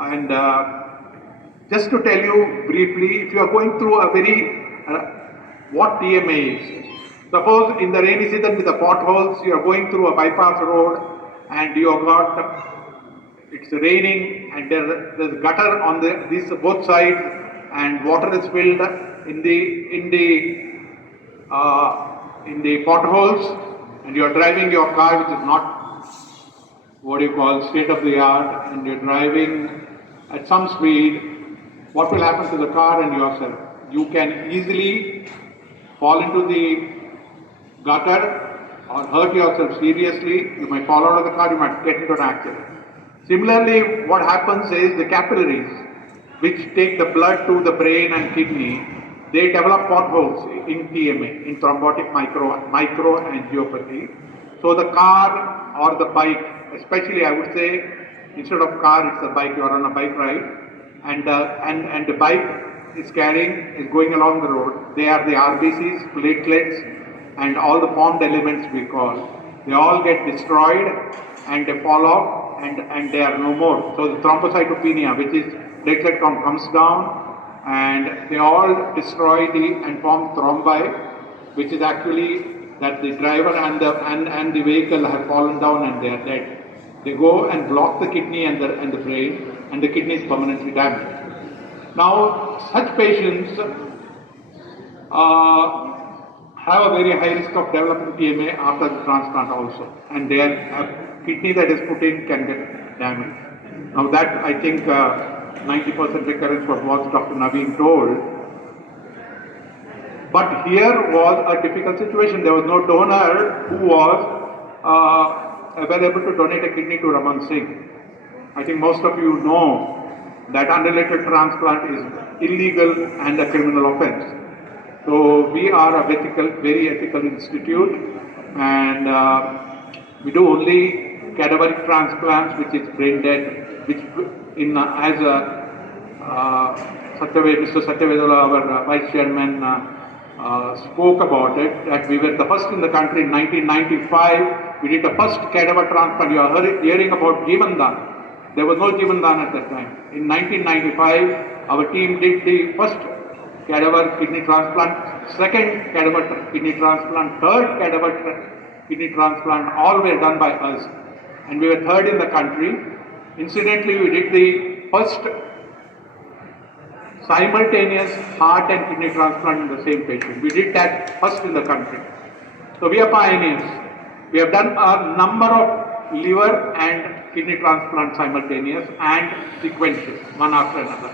and just to tell you briefly, if you are going through a very, what TMA is. Suppose in the rainy season with the potholes, you are going through a bypass road and you have got, it's raining and there's gutter on these both sides and water is filled in the potholes, and you are driving your car which is not, what you call, state of the art, and you are driving at some speed. What will happen to the car and yourself? You can easily fall into the gutter or hurt yourself seriously. You might fall out of the car, you might get into an accident. Similarly, what happens is the capillaries, which take the blood to the brain and kidney, they develop potholes in TMA, in thrombotic microangiopathy. So the car or the bike, especially I would say, instead of car, it's a bike, you are on a bike ride. And the bike is carrying is going along the road. They are the RBCs, platelets, and all the formed elements we call. They all get destroyed and they fall off and they are no more. So the thrombocytopenia, which is platelet count, comes down and they all destroy and form thrombi, which is actually that the driver and the vehicle have fallen down and they are dead. They go and block the kidney and the brain, and the kidney is permanently damaged. Now, such patients have a very high risk of developing TMA after the transplant also, and their kidney that is put in can get damaged. Now that I think 90% recurrence was what Dr. Naveen told. But here was a difficult situation. There was no donor who was available to donate a kidney to Raman Singh. I think most of you know that unrelated transplant is illegal and a criminal offense. So we are a very ethical institute, and we do only cadaveric transplants, which is brain dead, which as Mr. Satyavedula, our vice chairman, spoke about it, that we were the first in the country in 1995. We did the first cadaver transplant. You are hearing about Jivandan. There was no Jivandan at that time. In 1995, our team did the first cadaver kidney transplant, second cadaver kidney transplant, third cadaver kidney transplant, all were done by us. And we were third in the country. Incidentally, we did the first simultaneous heart and kidney transplant in the same patient. We did that first in the country. So we are pioneers. We have done a number of liver and kidney transplants simultaneous and sequential, one after another.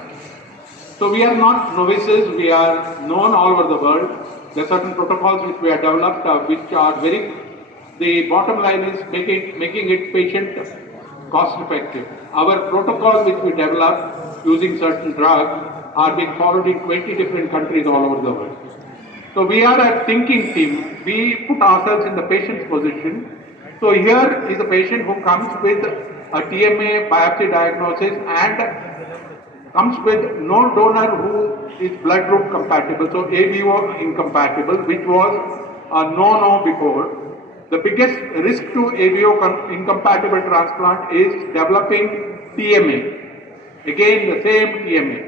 So we are not novices, we are known all over the world. There are certain protocols which we have developed which are the bottom line is making it patient cost effective. Our protocol which we developed using certain drugs are being followed in 20 different countries all over the world. So we are a thinking team. We put ourselves in the patient's position. So here is a patient who comes with a TMA biopsy diagnosis and comes with no donor who is blood group compatible, so ABO incompatible, which was a no-no before. The biggest risk to ABO incompatible transplant is developing TMA. Again, the same TMA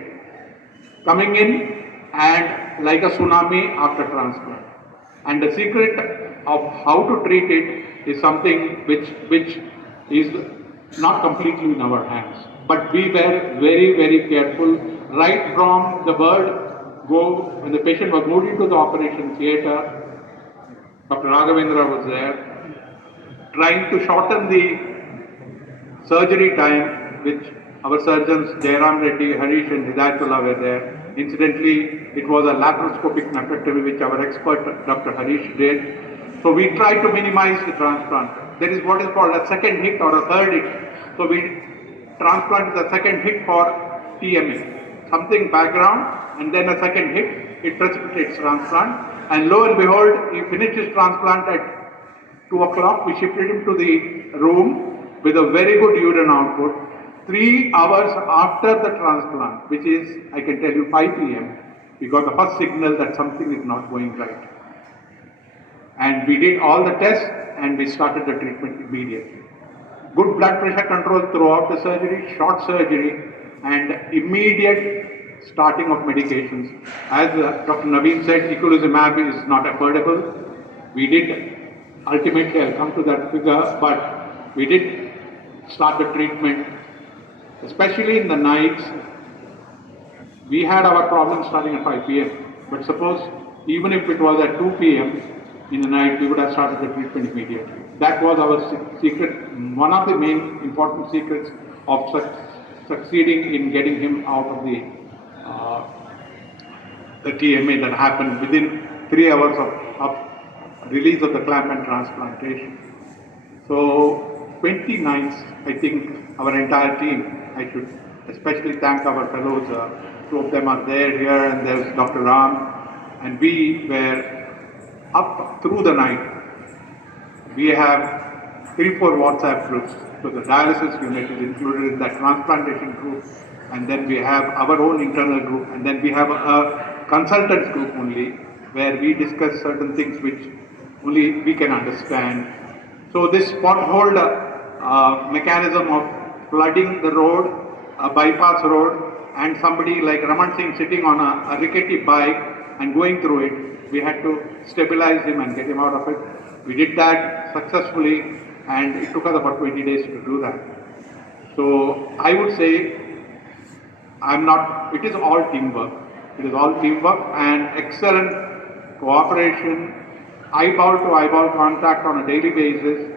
coming in and like a tsunami after transplant. And the secret of how to treat it is something which is not completely in our hands. But we were very, very careful right from the word go. When the patient was moved into the operation theatre, Dr. Raghavendra was there, trying to shorten the surgery time, which our surgeons Jairam Reddy, Harish and Hidayatullah were there. Incidentally, it was a laparoscopic nephrectomy which our expert Dr. Harish did. So we tried to minimize the transplant. There is what is called a second hit or a third hit. So we transplant the second hit for TMA. Something background and then a second hit, it precipitates transplant. And lo and behold, he finished his transplant at 2 o'clock. We shifted him to the room with a very good urine output. 3 hours after the transplant, which is, I can tell you, 5 p.m., we got the first signal that something is not going right. And we did all the tests and we started the treatment immediately. Good blood pressure control throughout the surgery, short surgery, and immediate starting of medications. As Dr. Naveen said, eculizumab is not affordable. We did, ultimately I'll come to that figure, but we did start the treatment. Especially in the nights, we had our problems starting at 5 p.m. But suppose, even if it was at 2 p.m. in the night, we would have started the treatment immediately. That was our secret, one of the main important secrets of succeeding in getting him out of the TMA that happened within 3 hours of release of the clamp and transplantation. So 20 nights, I think our entire team, I should especially thank our fellows, 2 of them are there here and there's Dr. Ram, and we were up through the night. We have 3-4 WhatsApp groups, so the dialysis unit is included in that transplantation group. and then we have our own internal group, and then we have a consultants group only, where we discuss certain things which only we can understand. So this pothole mechanism of flooding the road, a bypass road, and somebody like Raman Singh sitting on a rickety bike and going through it, we had to stabilize him and get him out of it. We did that successfully, and it took us about 20 days to do that. So I would say it is all teamwork. It is all teamwork and excellent cooperation, eyeball to eyeball contact on a daily basis,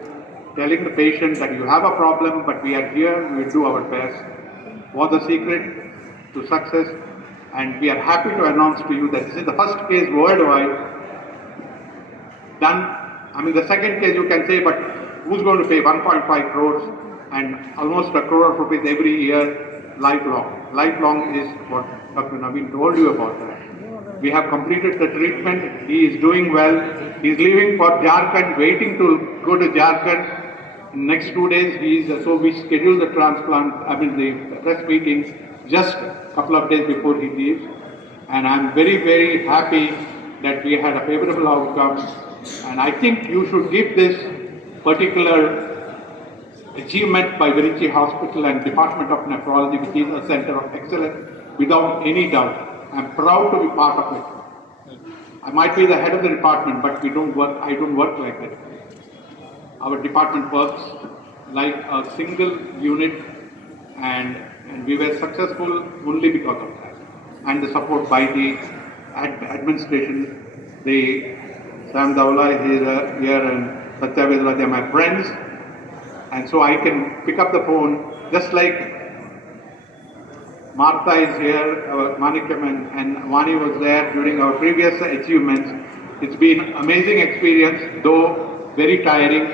telling the patient that you have a problem, but we are here, we will do our best, was the secret to success. And we are happy to announce to you that this is the first case worldwide done. I mean, the second case you can say, but who's going to pay 1.5 crores and almost a crore of rupees every year, lifelong. Lifelong is what Dr. Naveen told you about that. We have completed the treatment. He is doing well. He is leaving for Jharkhand, waiting to go to Jharkhand. In next 2 days, so we schedule the transplant, the press meetings just a couple of days before he leaves. And I'm very, very happy that we had a favorable outcome. And I think you should give this particular achievement by VIRINCHI Hospital and Department of Nephrology, which is a center of excellence, without any doubt. I'm proud to be part of it. I might be the head of the department, but I don't work like that. Our department works like a single unit, and we were successful only because of that. And the support by the administration, Sam Dawla is here and Satya Vedra, they are my friends. And so I can pick up the phone, just like Martha is here, Manikam and Vani was there during our previous achievements. It's been amazing experience, though very tiring,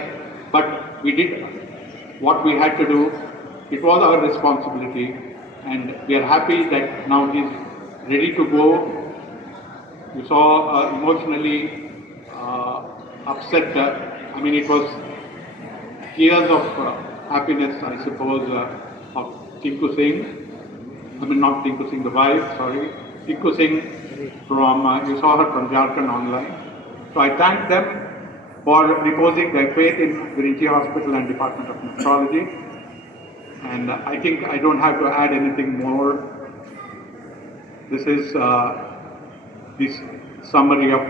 but we did what we had to do. It was our responsibility, and we are happy that now he's ready to go. You saw emotionally upset. It was tears of happiness, I suppose, of Tinku Singh. Not Tinku Singh, the wife, sorry. Tinku Singh you saw her from Jharkhand online. So I thank them for reposing their faith in VIRINCHI Hospital and Department of Nephrology. And I think I don't have to add anything more. This is this summary of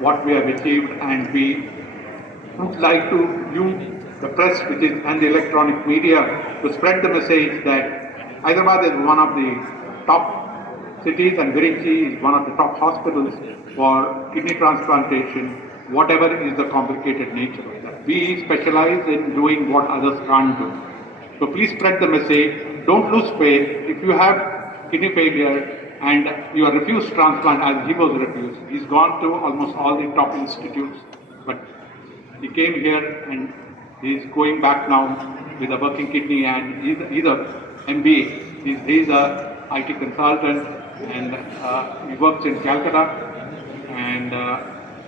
what we have achieved, and we would like to use the press and the electronic media to spread the message that Hyderabad is one of the top cities and VIRINCHI is one of the top hospitals for kidney transplantation, whatever is the complicated nature of that. We specialize in doing what others can't do. So please spread the message. Don't lose faith. If you have kidney failure and you are refused transplant, as he was refused, he's gone to almost all the top institutes, but he came here and he's going back now with a working kidney, and he's a MBA. He's a IT consultant, and he works in Calcutta, and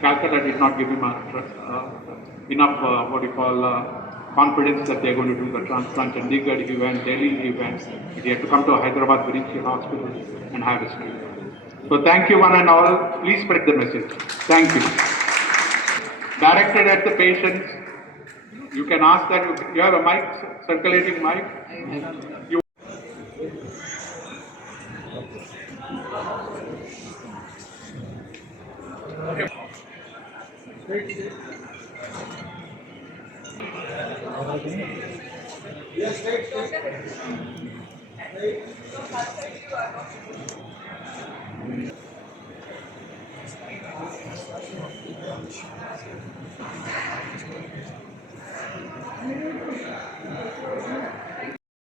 Calcutta did not give him enough confidence that they're going to do the transplant. Chandigarh he went, Delhi he went, he had to come to Hyderabad VIRINCHI Hospital and have his treatment. So thank you one and all. Please spread the message. Thank you. Directed at the patients, you can ask that. You have a mic, circulating mic. You Yes,